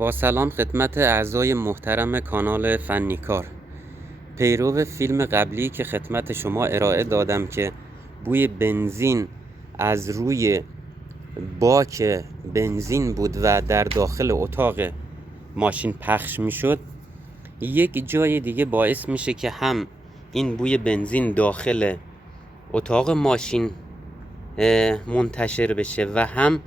با سلام خدمت اعضای محترم کانال فنیکار. پیرو فیلم قبلی که خدمت شما ارائه دادم که بوی بنزین از روی باک بنزین بود و در داخل اتاق ماشین پخش می شد، یک جای دیگه باعث میشه که هم این بوی بنزین داخل اتاق ماشین منتشر بشه و هم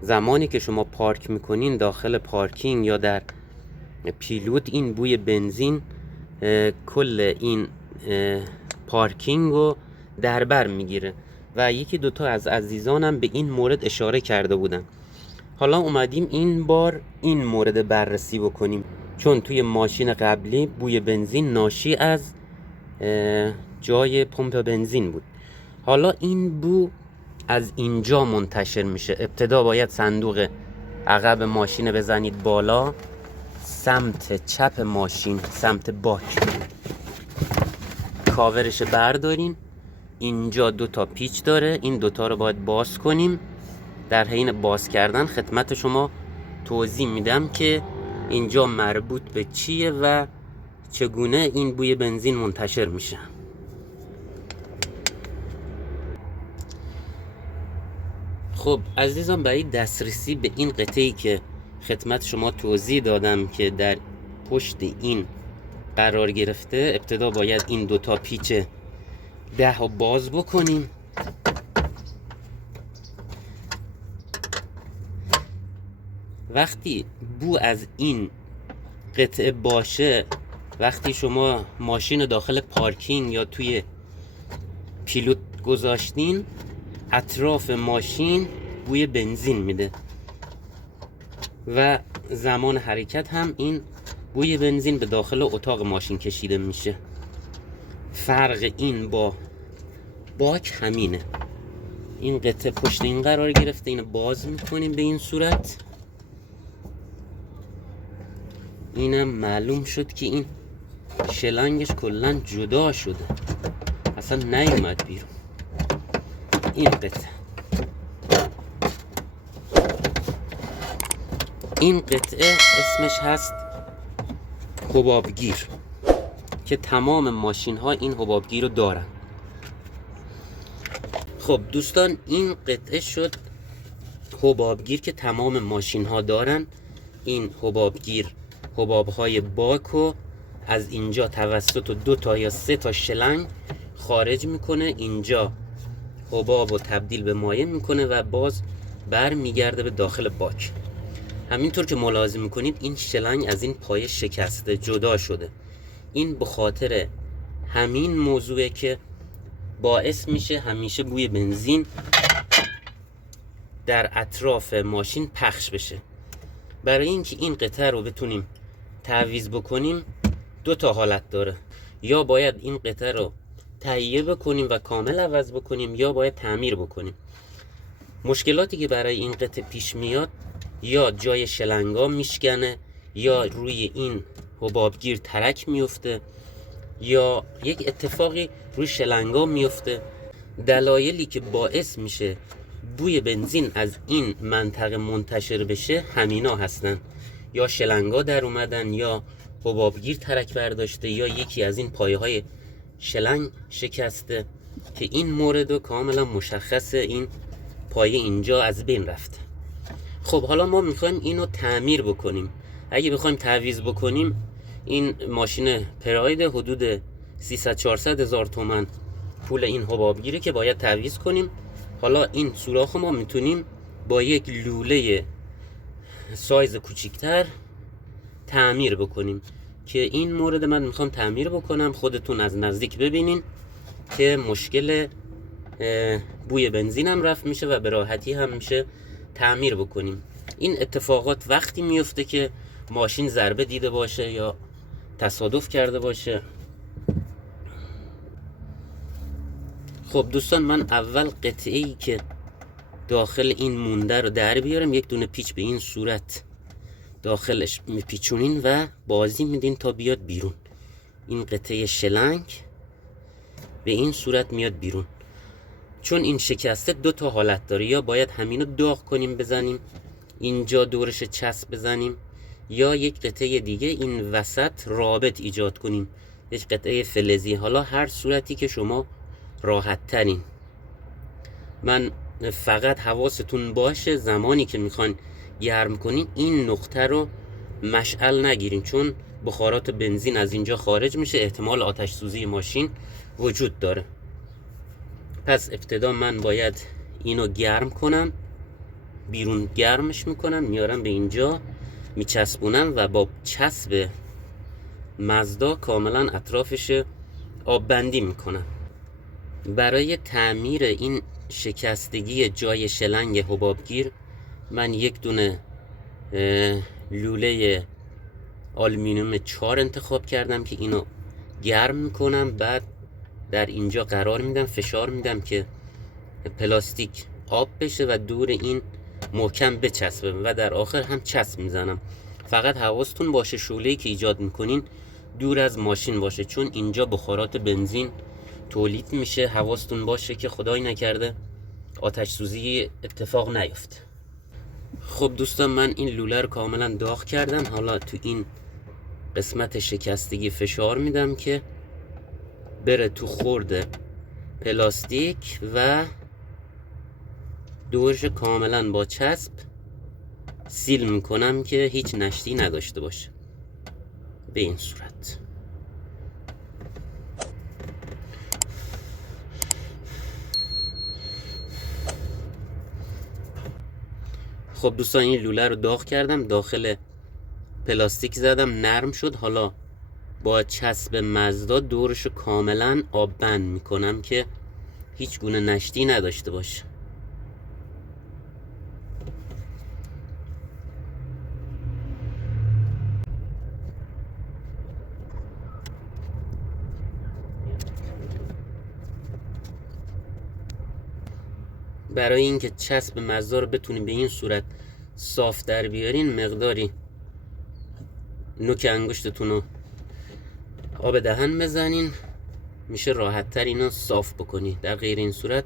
زمانی که شما پارک میکنین داخل پارکینگ یا در پیلوت این بوی بنزین کل این پارکینگ رو در بر میگیره و یکی دوتا از عزیزانم به این مورد اشاره کرده بودن. حالا اومدیم این بار این مورد بررسی بکنیم، چون توی ماشین قبلی بوی بنزین ناشی از جای پمپ بنزین بود. حالا این بو از اینجا منتشر میشه. ابتدا باید صندوق عقب ماشین بزنید بالا، سمت چپ ماشین، سمت باک، کاورش بردارین. اینجا دوتا پیچ داره، این دوتا رو باید باز کنیم. در حین باز کردن خدمت شما توضیح میدم که اینجا مربوط به چیه و چگونه این بوی بنزین منتشر میشه. خب عزیزان، برای دسترسی به این قطعه‌ای که خدمت شما توضیح دادم که در پشت این قرار گرفته، ابتدا باید این دوتا پیچ 10 رو باز بکنیم. وقتی بو از این قطعه باشه، وقتی شما ماشین داخل پارکینگ یا توی پیلوت گذاشتین، اطراف ماشین بوی بنزین میده و زمان حرکت هم این بوی بنزین به داخل اتاق ماشین کشیده میشه. فرق این با باک همینه. این قطعه پشت این قرار گرفته، اینو باز میکنیم به این صورت. اینم معلوم شد که این شلنگش کلا جدا شده، اصلا نیومد بیرون. این قطعه اسمش هست حبابگیر که تمام ماشین ها این حبابگیر رو دارن. خب دوستان، این قطعه شد حبابگیر که تمام ماشین ها دارن. این حبابگیر حباب های باکو از اینجا توسط 2 تا یا 3 تا شلنگ خارج میکنه، اینجا حباب رو تبدیل به مایع میکنه و باز بر میگرده به داخل باک. همینطور که ملاحظه میکنید این شلنگ از این پایه شکسته، جدا شده. این به خاطر همین موضوعه که باعث میشه همیشه بوی بنزین در اطراف ماشین پخش بشه. برای اینکه این قطعه رو بتونیم تعویض بکنیم 2 تا حالت داره. یا باید این قطعه رو تهیه بکنیم و کامل عوض بکنیم، یا باید تعمیر بکنیم. مشکلاتی که برای این قطعه پیش میاد، یا جای شلنگا میشکنه، یا روی این حبابگیر ترک میفته، یا یک اتفاقی روی شلنگا میفته. دلایلی که باعث میشه بوی بنزین از این منطقه منتشر بشه همینا هستن: یا شلنگا در اومدن، یا حبابگیر ترک برداشته، یا یکی از این پایه های شلنگ شکسته که این مورد کاملا مشخصه، این پایه اینجا از بین رفته. خب حالا ما میخوایم اینو تعمیر بکنیم. اگه بخوایم تعویض بکنیم، این ماشین پراید حدود 300-400 هزار تومان پول این حبابگیری که باید تعویض کنیم. حالا این سوراخ ما میتونیم با یک لوله سایز کوچیکتر تعمیر بکنیم که این مورد من میخوام تعمیر بکنم. خودتون از نزدیک ببینین که مشکل بوی بنزینم رفت میشه و به راحتی هم میشه تعمیر بکنیم. این اتفاقات وقتی میفته که ماشین ضربه دیده باشه یا تصادف کرده باشه. خب دوستان، من اول قطعه‌ای که داخل این مونده رو در بیارم. یک دونه پیچ به این صورت داخلش میپیچونین و بازی میدین تا بیاد بیرون. این قطعه شلنگ به این صورت میاد بیرون. چون این شکسته 2 تا حالت داره: یا باید همینو داغ کنیم بزنیم اینجا دورش چسب بزنیم، یا یک قطعه دیگه این وسط رابط ایجاد کنیم، یک قطعه فلزی. حالا هر صورتی که شما راحت ترین. من فقط حواستون باشه زمانی که میخوان گرم کنین این نقطه رو مشعل نگیرین، چون بخارات بنزین از اینجا خارج میشه، احتمال آتش سوزی ماشین وجود داره. پس ابتدا من باید اینو گرم کنم، بیرون گرمش میکنم، میارم به اینجا میچسبونم و با چسب مزدا کاملا اطرافش آب بندی میکنم. برای تعمیر این شکستگی جای شلنگ حبابگیر من یک دونه لوله آلومینیوم 4 انتخاب کردم که اینو گرم میکنم، بعد در اینجا قرار میدم، فشار میدم که پلاستیک آب بشه و دور این محکم بچسبه و در آخر هم چسب میزنم. فقط حواستون باشه شعله‌ای که ایجاد میکنین دور از ماشین باشه، چون اینجا بخارات بنزین تولید میشه. حواستون باشه که خدای نکرده آتش سوزی اتفاق نیفته. خب دوستان، من این لوله رو کاملا داغ کردم. حالا تو این قسمت شکستگی فشار میدم که بره تو خورد پلاستیک و دورش کاملا با چسب سیل میکنم که هیچ نشتی نداشته باشه. به این صورت. خب دوستان، این لوله رو داغ کردم، داخل پلاستیک زدم، نرم شد. حالا با چسب مزدا دورش رو کاملا آب بند میکنم که هیچ گونه نشتی نداشته باشه. برای اینکه چسب مزدا رو بتونی به این صورت صاف در بیارین، مقداری نوک انگشتتون رو آب دهن بزنین، میشه راحت تر اینو صاف بکنی. در غیر این صورت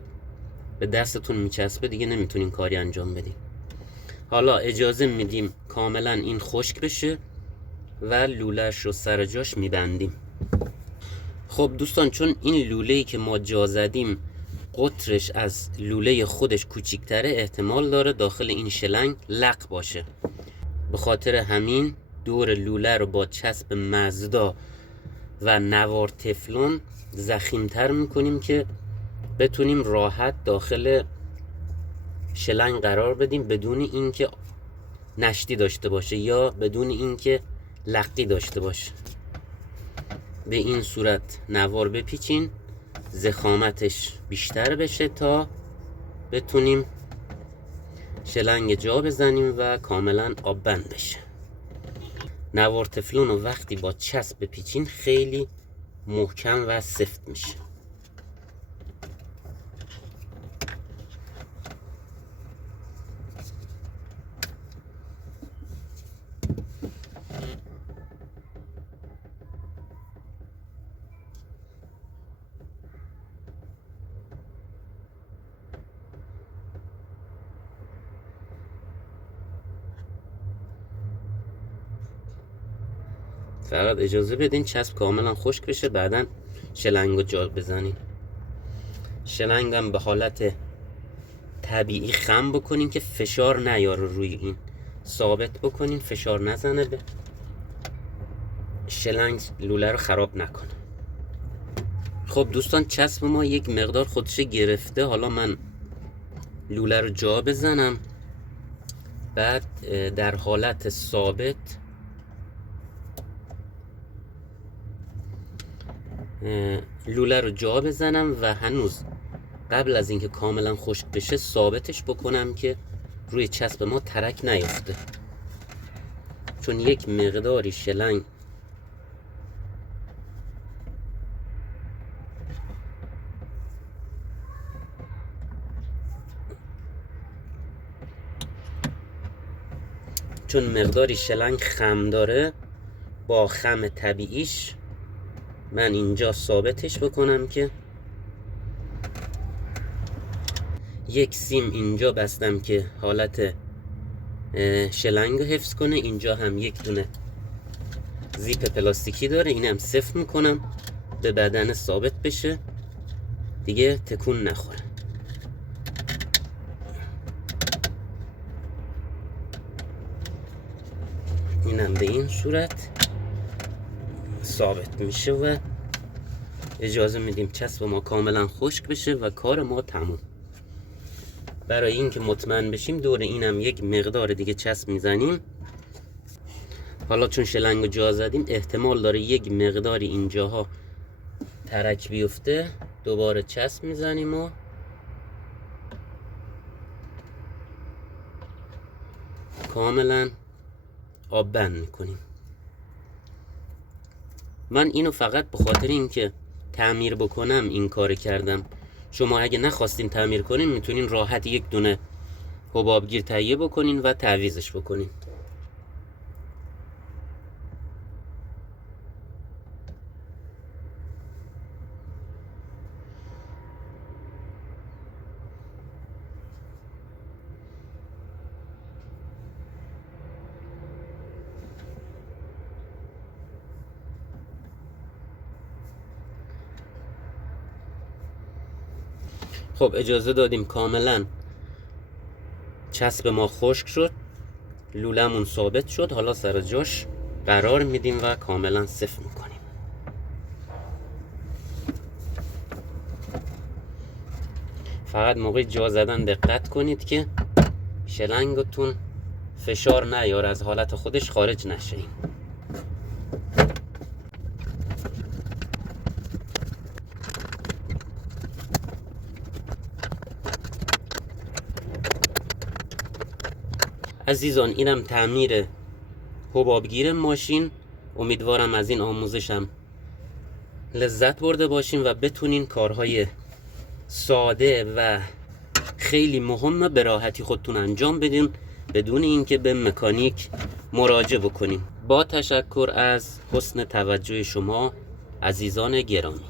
به دستتون میچسبه، دیگه نمیتونین کاری انجام بدین. حالا اجازه میدیم کاملا این خشک بشه و لولهش رو سر جاش میبندیم. خب دوستان، چون این لوله‌ای که ما جا زدیم قطرش از لوله خودش کوچیک‌تره، احتمال داره داخل این شلنگ لق باشه. به خاطر همین دور لوله رو با چسب مزدا و نوار تفلون ضخیم‌تر میکنیم که بتونیم راحت داخل شلنگ قرار بدیم بدون اینکه نشتی داشته باشه یا بدون اینکه لقی داشته باشه. به این صورت نوار بپیچین، ضخامتش بیشتر بشه تا بتونیم شلنگ جا بزنیم و کاملا آب بند بشه. نوار تفلون رو وقتی با چسب بپیچین خیلی محکم و سفت میشه. فقط اجازه بدین چسب کاملا خشک بشه، بعدا شلنگ رو جا بزنین. شلنگ هم به حالت طبیعی خم بکنین که فشار نیاره روی این، ثابت بکنین فشار نزنه به شلنگ، لوله رو خراب نکنه. خب دوستان، چسب ما یک مقدار خودش گرفته. حالا من لوله رو جا بزنم، بعد در حالت ثابت لوله رو جا بزنم و هنوز قبل از اینکه کاملا خشک بشه ثابتش بکنم که روی چسب ما ترک نیفته، چون یک مقداری شلنگ خم داره. با خم طبیعیش من اینجا ثابتش بکنم که یک سیم اینجا بستم که حالت شلنگ رو حفظ کنه. اینجا هم یک دونه زیپ پلاستیکی داره، اینم صفر میکنم به بدن ثابت بشه دیگه تکون نخوره. اینم به این صورت ثابت میشه و اجازه میدیم چسب ما کاملا خشک بشه و کار ما تموم. برای اینکه مطمئن بشیم دور اینم یک مقدار دیگه چسب میزنیم. حالا چون شلنگو جا زدیم احتمال داره یک مقداری اینجاها ترک بیفته، دوباره چسب میزنیم و کاملا آب بند میکنیم. من اینو فقط به خاطر اینکه تعمیر بکنم این کار کردم. شما اگه نخواستین تعمیر کنین میتونین راحت یک دونه حبابگیر تهیه بکنین و تعویضش بکنین. خب اجازه دادیم کاملا چسب ما خشک شد، لولمون ثابت شد. حالا سر جاش قرار میدیم و کاملا صفر میکنیم. فقط موقع جا زدن دقت کنید که شلنگتون فشار نیاره، از حالت خودش خارج نشه. عزیزان اینم تعمیر حبابگیر ماشین. امیدوارم از این آموزشم لذت برده باشین و بتونین کارهای ساده و خیلی مهم به راحتی خودتون انجام بدین بدون اینکه به مکانیک مراجعه بکنین. با تشکر از حسن توجه شما عزیزان گرامی.